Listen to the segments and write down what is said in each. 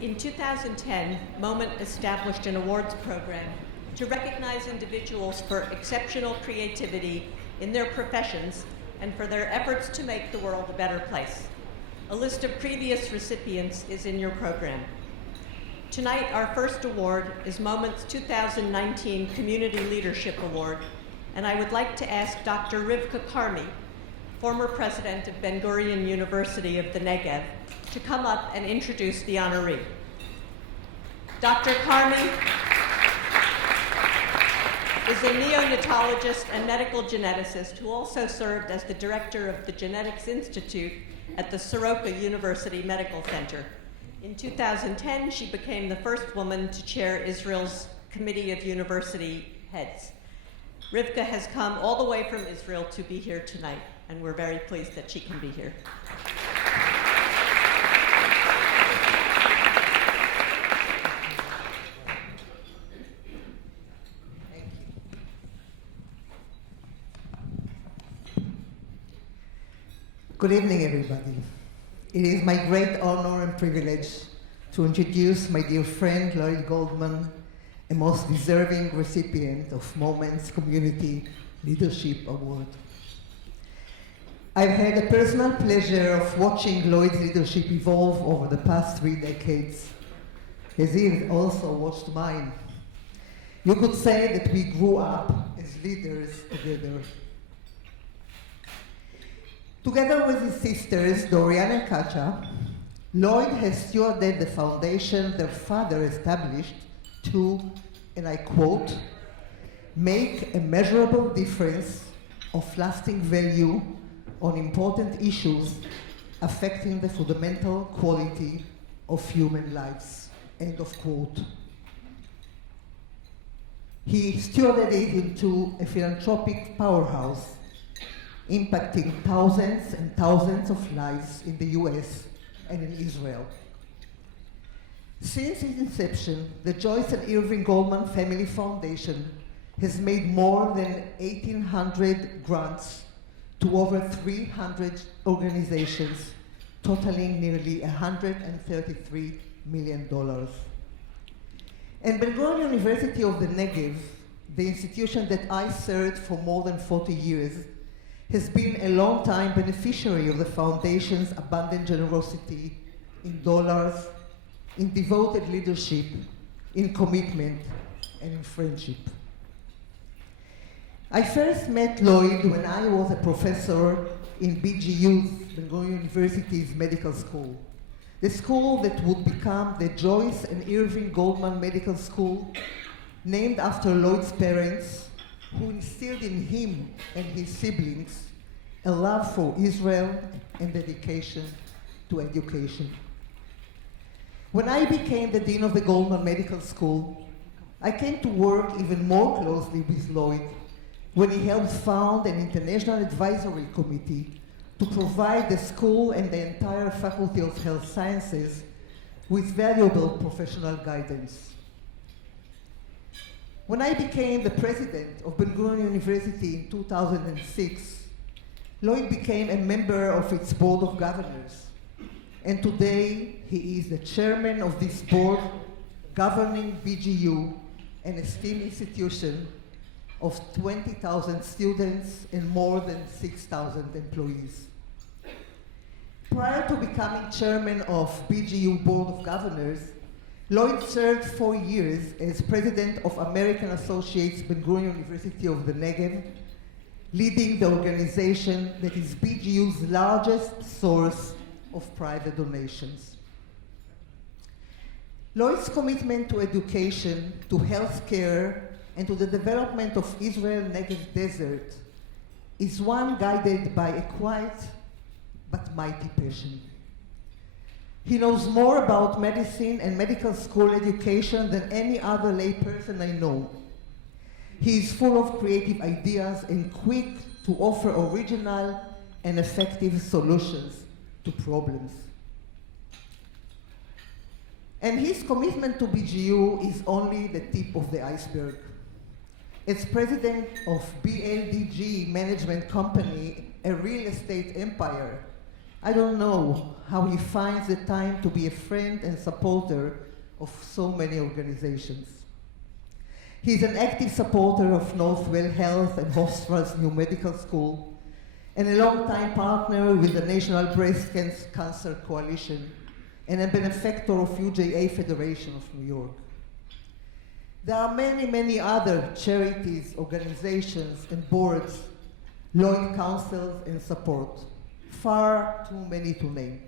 In 2010, Moment established an awards program to recognize individuals for exceptional creativity in their professions and for their efforts to make the world a better place. A list of previous recipients is in your program. Tonight, our first award is Moment's 2019 Community Leadership Award, and I would like to ask Dr. Rivka Carmi, former president of Ben-Gurion University of the Negev, to come up and introduce the honoree. Dr. Carmi is a neonatologist and medical geneticist who also served as the director of the Genetics Institute at the Soroka University Medical Center. In 2010, she became the first woman to chair Israel's Committee of University Heads. Rivka has come all the way from Israel to be here tonight, and we're very pleased that she can be here. Good evening, everybody. It is my great honor and privilege to introduce my dear friend, Lloyd Goldman, a most deserving recipient of Moment's Community Leadership Award. I've had the personal pleasure of watching Lloyd's leadership evolve over the past 3 decades, as he has also watched mine. You could say that we grew up as leaders together. Together with his sisters, Dorian and Katja, Lloyd has stewarded the foundation their father established to, and I quote, make a measurable difference of lasting value on important issues affecting the fundamental quality of human lives, end of quote. He stewarded it into a philanthropic powerhouse, impacting thousands and thousands of lives in the US and in Israel. Since its inception, the Joyce and Irving Goldman Family Foundation has made more than 1,800 grants to over 300 organizations, totaling nearly $133 million. And Ben-Gurion University of the Negev, the institution that I served for more than 40 years, has been a long-time beneficiary of the foundation's abundant generosity in dollars, in devoted leadership, in commitment, and in friendship. I first met Lloyd when I was a professor in BGU's, Ben-Gurion University's medical school, the school that would become the Joyce and Irving Goldman Medical School, named after Lloyd's parents, who instilled in him and his siblings a love for Israel and dedication to education. When I became the dean of the Goldman Medical School, I came to work even more closely with Lloyd when he helped found an international advisory committee to provide the school and the entire Faculty of Health Sciences with valuable professional guidance. When I became the president of Ben-Gurion University in 2006, Lloyd became a member of its board of governors. And today, he is the chairman of this board governing BGU, an esteemed institution of 20,000 students and more than 6,000 employees. Prior to becoming chairman of BGU Board of Governors, Lloyd served 4 years as president of American Associates Ben-Gurion University of the Negev, leading the organization that is BGU's largest source of private donations. Lloyd's commitment to education, to healthcare, and to the development of Israel Negev Desert is one guided by a quiet but mighty passion. He knows more about medicine and medical school education than any other layperson I know. He is full of creative ideas and quick to offer original and effective solutions to problems. And his commitment to BGU is only the tip of the iceberg. As president of BLDG Management Company, a real estate empire, I don't know how he finds the time to be a friend and supporter of so many organizations. He's an active supporter of Northwell Health and Hofstra's new medical school, and a long-time partner with the National Breast Cancer Coalition, and a benefactor of UJA Federation of New York. There are many, many other charities, organizations, and boards Lloyd counsels and support. Far too many to name.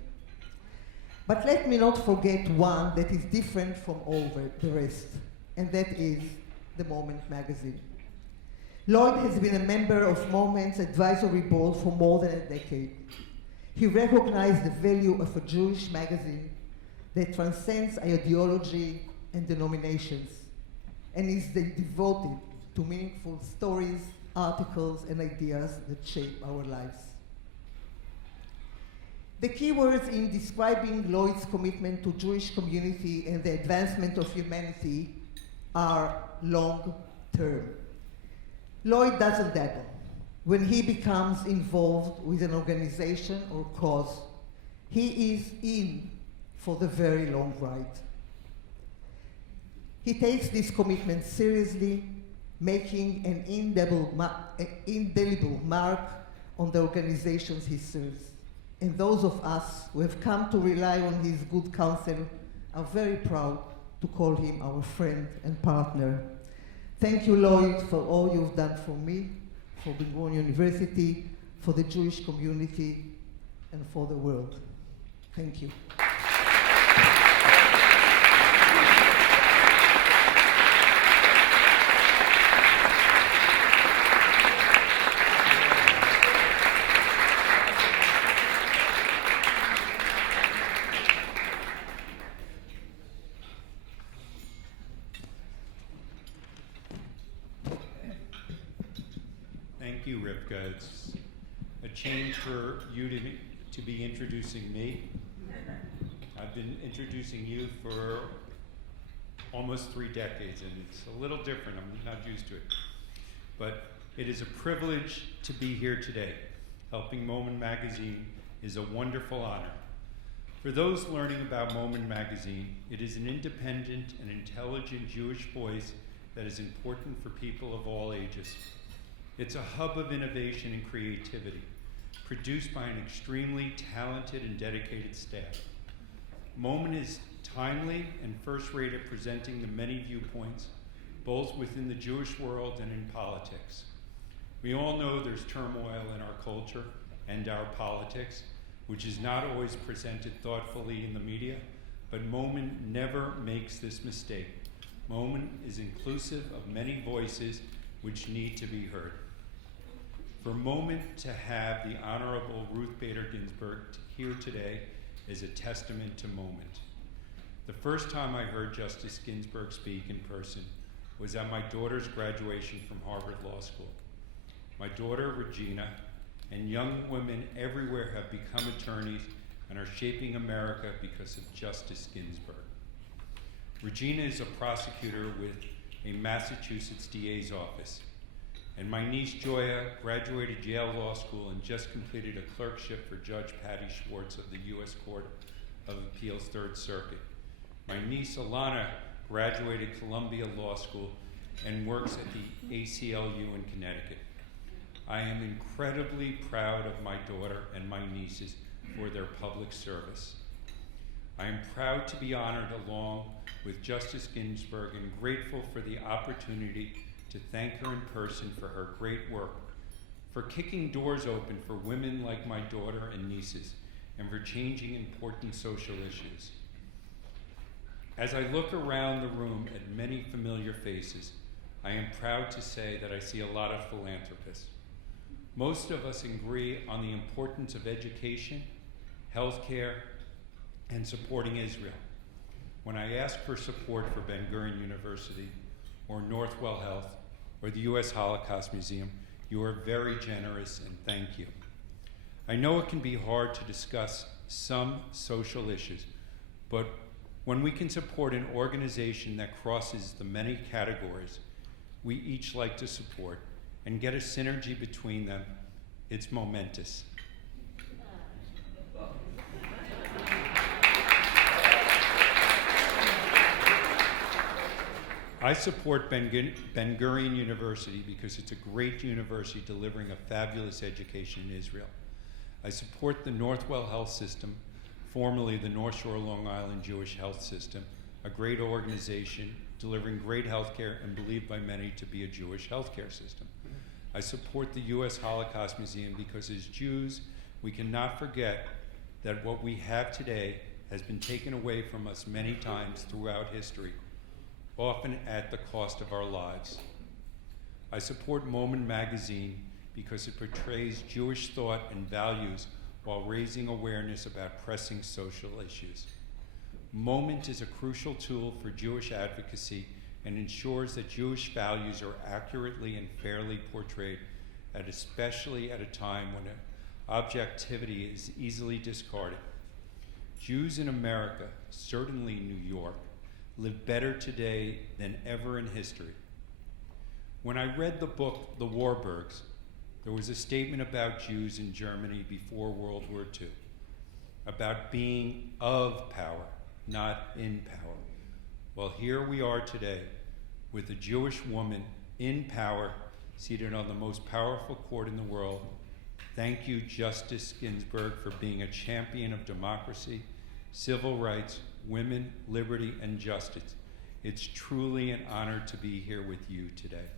But let me not forget one that is different from all the rest, and that is the Moment magazine. Lloyd has been a member of Moment's advisory board for more than a decade. He recognized the value of a Jewish magazine that transcends ideology and denominations, and is devoted to meaningful stories, articles, and ideas that shape our lives. The key words in describing Lloyd's commitment to Jewish community and the advancement of humanity are long-term. Lloyd doesn't dabble. When he becomes involved with an organization or cause, he is in for the very long ride. He takes this commitment seriously, making an indelible mark on the organizations he serves. And those of us who have come to rely on his good counsel are very proud to call him our friend and partner. Thank you, Lloyd, for all you've done for me, for Ben-Gurion University, for the Jewish community, and for the world. Thank you. Thank you, Rivka. It's a change for you to be introducing me. I've been introducing you for almost 3 decades, and it's a little different. I'm not used to it. But it is a privilege to be here today. Helping Moment Magazine is a wonderful honor. For those learning about Moment Magazine, it is an independent and intelligent Jewish voice that is important for people of all ages. It's a hub of innovation and creativity, produced by an extremely talented and dedicated staff. Moment is timely and first-rate at presenting the many viewpoints, both within the Jewish world and in politics. We all know there's turmoil in our culture and our politics, which is not always presented thoughtfully in the media, but Moment never makes this mistake. Moment is inclusive of many voices which need to be heard. For Moment to have the Honorable Ruth Bader Ginsburg here today is a testament to Moment. The first time I heard Justice Ginsburg speak in person was at my daughter's graduation from Harvard Law School. My daughter, Regina, and young women everywhere have become attorneys and are shaping America because of Justice Ginsburg. Regina is a prosecutor with a Massachusetts DA's office. And my niece Joya graduated Yale Law School and just completed a clerkship for Judge Patty Schwartz of the U.S. Court of Appeals Third Circuit. My niece Alana graduated Columbia Law School and works at the ACLU in Connecticut. I am incredibly proud of my daughter and my nieces for their public service. I am proud to be honored along with Justice Ginsburg and grateful for the opportunity to thank her in person for her great work, for kicking doors open for women like my daughter and nieces, and for changing important social issues. As I look around the room at many familiar faces, I am proud to say that I see a lot of philanthropists. Most of us agree on the importance of education, healthcare, and supporting Israel. When I ask for support for Ben-Gurion University, or Northwell Health, or the U.S. Holocaust Museum, you are very generous, and thank you. I know it can be hard to discuss some social issues, but when we can support an organization that crosses the many categories we each like to support and get a synergy between them, it's momentous. I support Ben-Gurion University because it's a great university delivering a fabulous education in Israel. I support the Northwell Health System, formerly the North Shore Long Island Jewish Health System, a great organization delivering great health care and believed by many to be a Jewish healthcare system. I support the U.S. Holocaust Museum because as Jews, we cannot forget that what we have today has been taken away from us many times throughout history, often at the cost of our lives. I support Moment magazine because it portrays Jewish thought and values while raising awareness about pressing social issues. Moment is a crucial tool for Jewish advocacy and ensures that Jewish values are accurately and fairly portrayed, especially at a time when objectivity is easily discarded. Jews in America, certainly New York, live better today than ever in history. When I read the book, The Warburgs, there was a statement about Jews in Germany before World War II, about being of power, not in power. Well, here we are today with a Jewish woman in power, seated on the most powerful court in the world. Thank you, Justice Ginsburg, for being a champion of democracy, civil rights, women, liberty, and justice. It's truly an honor to be here with you today.